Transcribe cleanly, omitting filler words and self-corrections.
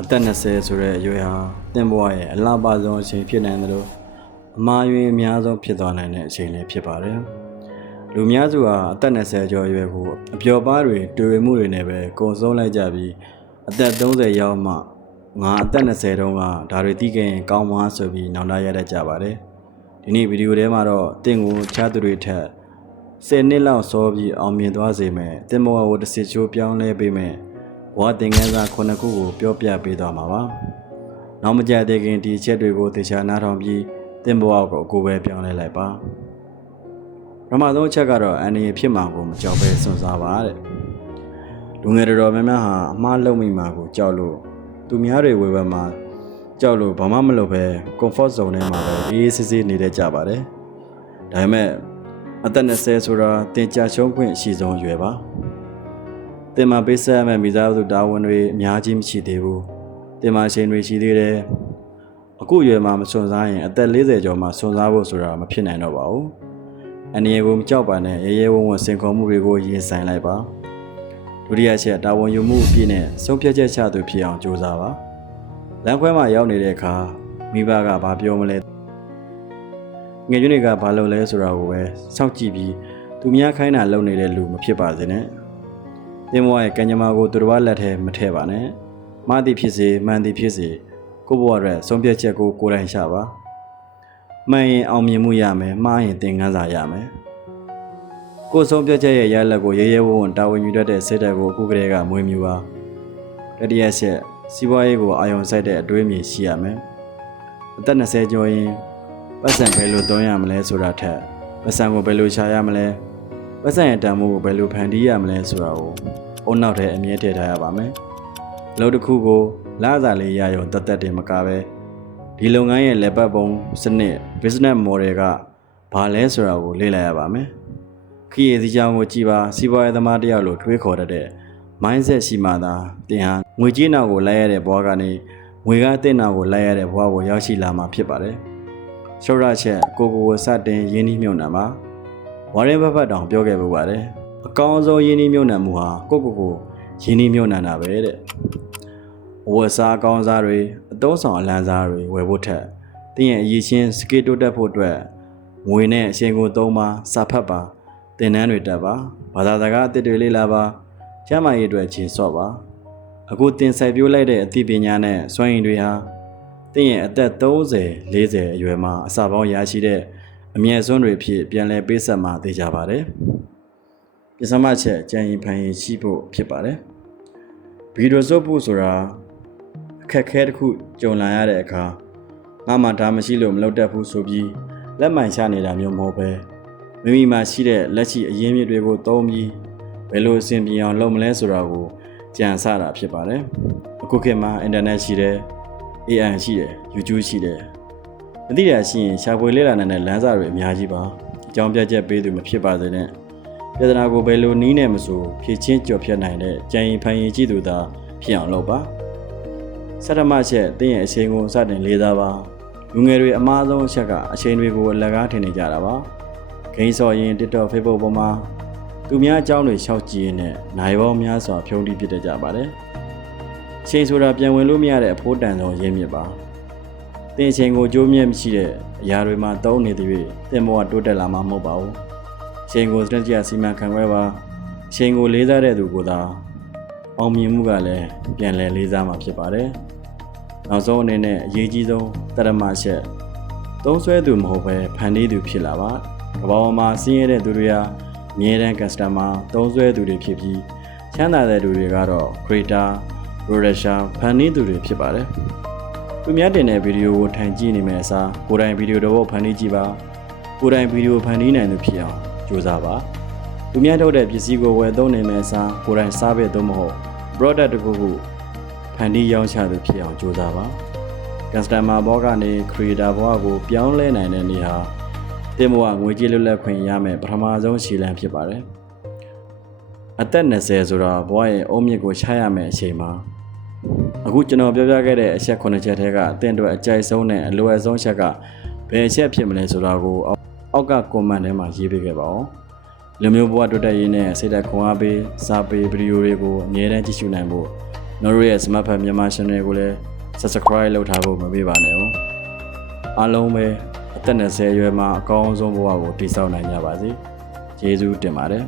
အသက်20ဆိုတဲ့အရွယ်ဟာသင်ဘဝရဲ့အလှပဆုံးအချိန်ဖြစ်နိုင်တယ်လို့အမှားယွင်းအများဆုံးဖြစ်သွားနိုင်တဲ့အချိန်လည်းဖြစ်ပါတယ်။လူများစုဟာအသက်20ကျော်အရွယ်ကိုအပျော်ပါးတွေတွေ့ဝမှုတွေနဲ့ပဲကုန်ဆုံးလိုက်ကြပြီးအသက်30ရောက်မှငါအသက်20တုန်းကဒါတွေသိခဲ့ရင်ကောင်းမှာဆိုပြီးနောင်တရတတ်ကြပါတယ်။ဒီနေ့ဗီဒီယိုထဲမှာတော့တင့်ကိုခြားသူတွေထက်10နှစ်လောက်စောပြီးအောင်မြင်သွားစေမယ်။တင်ဘဝကိုတစ်စစ်ချိုးပြောင်းလဲပေးမယ်။ဘဝသင်ခန်းစာ9ခုကိုပြောပြပေးသွားမှာပါ။နောက်မကြသေးခင်ဒီအချက်တွေကိုသေချာနားထောင်ပြီးတင်ဘဝကိုအကိုပဲပြောင်းလဲလိုက်ပါ။ပထမဆုံးအချက်ကတော့အန္တရာယ်ဖြစ်မှာကိုမကြောက်ပဲစွန့်စားပါတဲ့။လူငယ်တော်များများဟာအမှားလုပ်မိမှာကိုကြောက်လို့သူများတွေဝေဖန်မှာကြောက်လို့ဘာမှမလုပ်ပဲ comfort zone ထဲမှာပဲအေးအေးဆေးဆေးနေတတ်ကြပါတယ်။ဒါပေမဲ့အသက်20ဆိုတာတင်ကြရှုံးခွင့်အရှိဆုံးရွယ်ပါတင်မှာပေးဆက်မဲ့မိသားစုတာဝန်တွေအများကြီးမရှိသေးဘူးတင်မှာရှင်တွေရှိသေးတယ်အခုရွယ်မှာမစွန့်စားရင်အသက်40ကျော်မှာစွန့်စားဖို့ဆိုတာမဖြစ်နိုင်တော့ပါဘူးအနည်းကိုမကြောက်ပါနဲ့ရဲရဲဝံ့ဝံ့စင်ခေါ်မှုတွေကိုရင်ဆိုင်လိုက်ပါဒုတိယချက်တာဝန်ယူမှုအပြည့်နဲ့ဆုံးဖြတ်ချက်ချသူဖြစ်အောင်ကြိုးစားပါလမ်းခွဲမှာရောက်နေတဲ့အခါမိဘကဘာပြောမလဲငယ်ကျွန်းတွေကဘာလုပ်လဲဆိုတာကိုပဲစောင့်ကြည့်ပြီးသူများခိုင်းတာလုပ်နေတဲ့လူမဖြစ်ပါစေနဲ့တင်ဘဝရဲ့ကံကြမ္မာကိုသူတော်လက်ထဲမထည့်ပါနဲ့မှားသည်ဖြစ်စေမှန်သည်ဖြစ်စေကိုယ့်ဘဝရဲ့ဆုံးဖြတ်ချက်ကိုကိုယ်တိုင်ရှာပါမှန်ရင်အောင်မြင်မှုရမယ်မှားရင်သင်ခန်းစာရမယ်ကိုယ်ဆုံးဖြတ်ချက်ရဲ့ရလဒ်ကိုရဲရဲဝံ့ဝံ့တာဝန်ယူတတ်တဲ့စိတ်ဓာတ်ကိုအခုကတည်းကမွေးမြူပါတတိယချက်စီးပွားရေးကိုအာရုံစိုက်တဲ့အတွေးအမြင်ရှိရမယ်အသက်20ကျော်ရင်ပတ်စံဘယ်လိုသုံးရမလဲဆိုတာထက်ပတ်စံကိုဘယ်လိုရှာရမလဲပတ်စံရဲ့တန်ဖိုးကိုဘယ်လိုဖန်တီးရမလဲဆိုတာကိုအုံနောက်ထဲအမြဲတည်ထားရပါမယ်။လုပ်တစ်ခုကိုလစာလေးရရုံတသက်တင်မကပဲဒီလုပ်ငန်းရဲ့လက်ပတ်ပုံစနစ် business model ကဘာလဲဆိုတာကိုလေ့လာရပါမယ်။ခရီးစည်းကြောင်းကိုကြည်ပါစီးပွားရေးသမားတယောက်လိုတွေးခေါ်တတ်တဲ့ mindset ရှိမှသာတင်ဟာငွေကြေးနောက်ကိုလိုက်ရတဲ့ဘဝကနေငွေကားတင်နောက်ကိုလိုက်ရတဲ့ဘဝကိုရောက်ရှိလာမှာဖြစ်ပါတယ်။ရှော့ရချက်ကိုစတင်ရင်းနှီးမြှုပ်နှံပါဝါရင်ဘတ်တောင်ပြောခဲ့ပူပါတယ်အကောင်းဆုံးယင်းနှီးမြှုပ်နှံမှုဟာကိုယင်းနှီးမြှုပ်နှံတာပဲတဲ့ဝယ်စားကောင်းစားတွေအသုံးဆောင်အလံစားတွေဝယ်ဖို့ထက်တင်းရဲ့အရေးချင်းစကေတိုးတက်ဖို့အတွက်ငွေနဲ့အချိန်ကိုသုံးပါစာဖတ်ပါသင်တန်းတွေတက်ပါဘာသာစကားအသစ်တွေလေ့လာပါကျန်းမာရေးအတွက်ခြေဆော့ပါအခုသင်စိုက်ပျိုးလိုက်တဲ့အသိပညာနဲ့စွမ်းရည်တွေဟာတင်းရဲ့အသက်30 40အရွယ်မှာအစာပေါင်းရရှိတဲ့အမြဲစွန်းတွေဖြစ်ပြန်လဲပေးဆက်မှာသိကြပါတယ်။ပစ္စမချက်ကြံရင်ဖန်ရင်ရှိဖို့ဖြစ်ပါတယ်။ဗီဒီယိုစုပ်ဖို့ဆိုတာအခက်ခဲတစ်ခုကြုံလာရတဲ့အခါငါမှဒါမရှိလို့မလုပ်တတ်ဘူးဆိုပြီးလက်မှန်ချနေတာမျိုးမဟုတ်ပဲမိမိမှာရှိတဲ့လက်ရှိအရင်းမြစ်တွေကိုသုံးပြီးဘယ်လိုအဆင်ပြေအောင်လုပ်မလဲဆိုတာကိုကြံစတာဖြစ်ပါတယ်။အခုခေတ်မှာအင်တာနက်ရှိတယ် AI ရှိတယ် YouTube ရှိတယ်မသိရရှိရင်ရှာဖွေလေ့လာနိုင်တဲ့လမ်းစာတွေအများကြီးပါအကြောင်းပြချက်ပေးသူမဖြစ်ပါစေနဲ့ပြဿနာကိုဘယ်လိုနည်းနဲ့မဆိုဖြေချင်းကြော်ဖြတ်နိုင်တဲ့ကြံရင်ဖန်ရင်ကြည့်သူသာဖြစ်အောင်လုပ်ပါစတမချက်တင်းရဲ့အချိန်ကိုစတင်လေးစားပါလူငယ်တွေအမားဆုံးအချက်ကအချိန်တွေကိုအလကားထင်နေကြတာပါဂိမ်းစော်ရင် TikTok Facebook ပေါ်မှာသူများအကြောင်းတွေရှောက်ကြည့်ရင်းနဲ့နိုင်ပေါင်းများစွာဖြုံးတိဖြစ်တတ်ကြပါတယ်ချိန်ဆိုတာပြန်ဝင်လို့မရတဲ့အဖိုးတန်ဆုံးရင်းမြစ်ပါတင်ချိန်ကိုကြိုးမြဲမရှိတဲ့အရာတွေမှာတုံးနေသည်၍တင်ဘဝတိုးတက်လာမှာမဟုတ်ပါဘူးချိန်ကိုစနစ်တကျစီမံခန့်ခွဲပါချိန်ကိုလေးစားတဲ့သူကိုသာအောင်မြင်မှုကလည်းပြန်လည်လေးစားမှာဖြစ်ပါတယ်နောက်ဆုံးအနေနဲ့အရေးကြီးဆုံးတရမချက်သုံးဆွဲသူမဟုတ်ပဲဖန်တီးသူဖြစ်လာပါကမ္ဘာပေါ်မှာဆင်းရဲတဲ့သူတွေဟာအမြဲတမ်း customer သုံးဆွဲသူတွေဖြစ်ပြီးချမ်းသာတဲ့သူတွေကတော့ creator production ဖန်တီးသူတွေဖြစ်ပါတယ်သူများတင်တဲ့ဗီဒီယိုကိုထိုင်ကြည့်နေမယ့်အစားကိုယ်တိုင်ဗီဒီယိုတော့ဖန်တီးကြည့်ပါကိုယ်တိုင်ဗီဒီယိုဖန်တီးနိုင်သူဖြစ်အောင်ကြိုးစားပါသူများထုတ်တဲ့ပစ္စည်းကိုဝယ်သုံးနေမယ့်အစားကိုယ်တိုင်စားပဲသုံးမဟုတ် product တစ်ခုခုဖန်တီးရောင်းချသူဖြစ်အောင်ကြိုးစားပါ customer ဘောကနေ creator ဘောကိုပြောင်းလဲနိုင်တဲ့နေဟာတင်ဘဝငွေကြေးလွတ်လပ်ခွင့်ရမယ်ပထမဆုံးခြေလှမ်းဖြစ်ပါတယ်အသက်20ဆိုတာဘဝရဲ့အုံမြင့်ကိုချရမယ်အချိန်မှာအခုကျွန်တော်ပြောပြခဲ့တဲ့အချက်9ချက်ထဲကအသင်တို့အကြိုက်ဆုံးနဲ့အလိုအဆုံးချက်ကဘယ်အချက်ဖြစ်မလဲဆိုတာကိုအောက်က comment ထဲမှာရေးပေးခဲ့ပါဦးလူမျိုးဘဝတိုးတက်ရေးနဲ့စိတ်ဓာတ်ခွန်အားပေးစာပေဗီဒီယိုတွေကိုအမြဲတမ်းကြည့်ရှုနိုင်ဖို့ တို့ရဲ့ Smart Fan မြန်မာ channel ကိုလည်း subscribe လုပ်ထားဖို့မမေ့ပါနဲ့哦အားလုံးပဲအသက်20အရွယ်မှာအကောင်းဆုံးဘဝကိုတည်ဆောက်နိုင်ကြပါစေကျေးဇူးတင်ပါတယ်